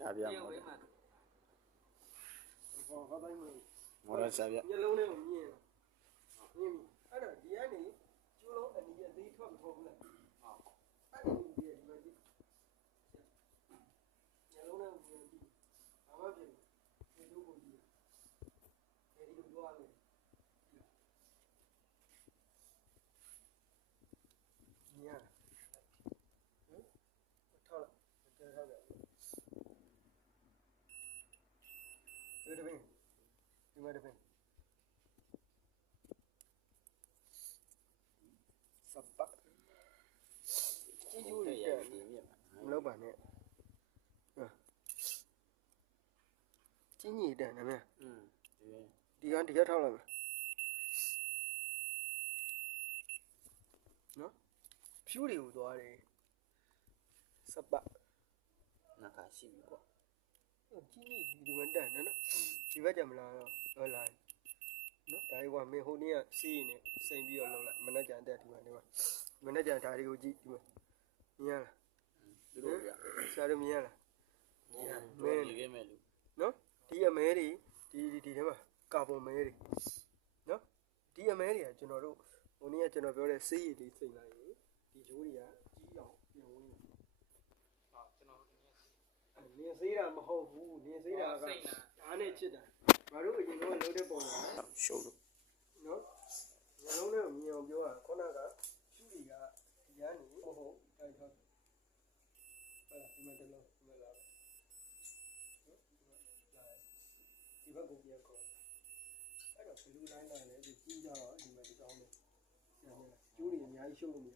ရှာပြမှာဟောတိုင်းမ မော်ဒယ်ရှာပြ ညလုံးလေးကိုမြင်ပြီအဲ့တော့ဒီကနေကျိုးလုံးအနီးအသေးထွက်မထုတ်ဘူးလားဟုတ်အဲ့ဒီဒီမှာဒီညလုံးလေးကိုမြင်ပြီဘာမှပြင်ဒီလိုကိုကြည့်တယ်ဒီလိုပြောရမယ်ညထောက်လိုက်ထောက်လိုက်ဒီတပင်းဒီမှာတပင်းစပတ်ကြီးကျိုးတွေတက်မလုပ်ပါနဲ့ကြီးညိတက်နေမယ်ဒီကထောက်လိုက်မယ်နော်ဖြူတွေကိုသွားတယ်စပတ်နာခါရှိပြီကွာကြီးညိဒီမှာတက်နော်ဒီဘက်ကြမလားတော့ဟုတ်လားနော်ဒါကြီးကမင်းဟိုနေ့ကစီးနေစိန်ပြီးတော့လောက်လိုက်မနေ့ကျန်တက်ဒီမှာမနေ့ကျန်ဒါတွေကိုကြည့်ဒီမှာမြင်လားသူတို့ပြရှာလို့မြင်လားမင်းနေခဲ့မဲ့လူနော်ဒီအမဲတွေဒီထဲမှာကာဗွန်မဲတွေနော်ဒီအမဲတွေကကျွန်တော်တို့ဟိုနေ့ကကျွန်တော်ပြောတဲ့ဆေးရည်တွေစိတ်လိုက်ရင်ဒီဂျိုးတွေကကြီးအောင်ပြန်ဝင်တယ်ဟာကျွန်တော်တို့နင်းဆေးတာမဟုတ်ဘူးနင်းဆေးတာကဓာတ်နဲ့ချစ်တာငါတို့အရင်ကလုံးတဲ့ပုံလားရှုပ်လို့နော်ငါလုံးနဲ့မြင်အောင်ပြောတာခုနကရှူတွေကဒီကနေမဟုတ်တိုက်ထောက်ဟုတ်လားဒီမှာတလုံးဒီမှာလာဒီဘက်ကိုပြန်ခေါ်အဲ့တော့ဘလူးလိုင်းလာလေဒီကြီးကြတော့ဒီမှာဒီကောင်းလို့ကျိုးတွေအများကြီးရှုပ်လို့မရ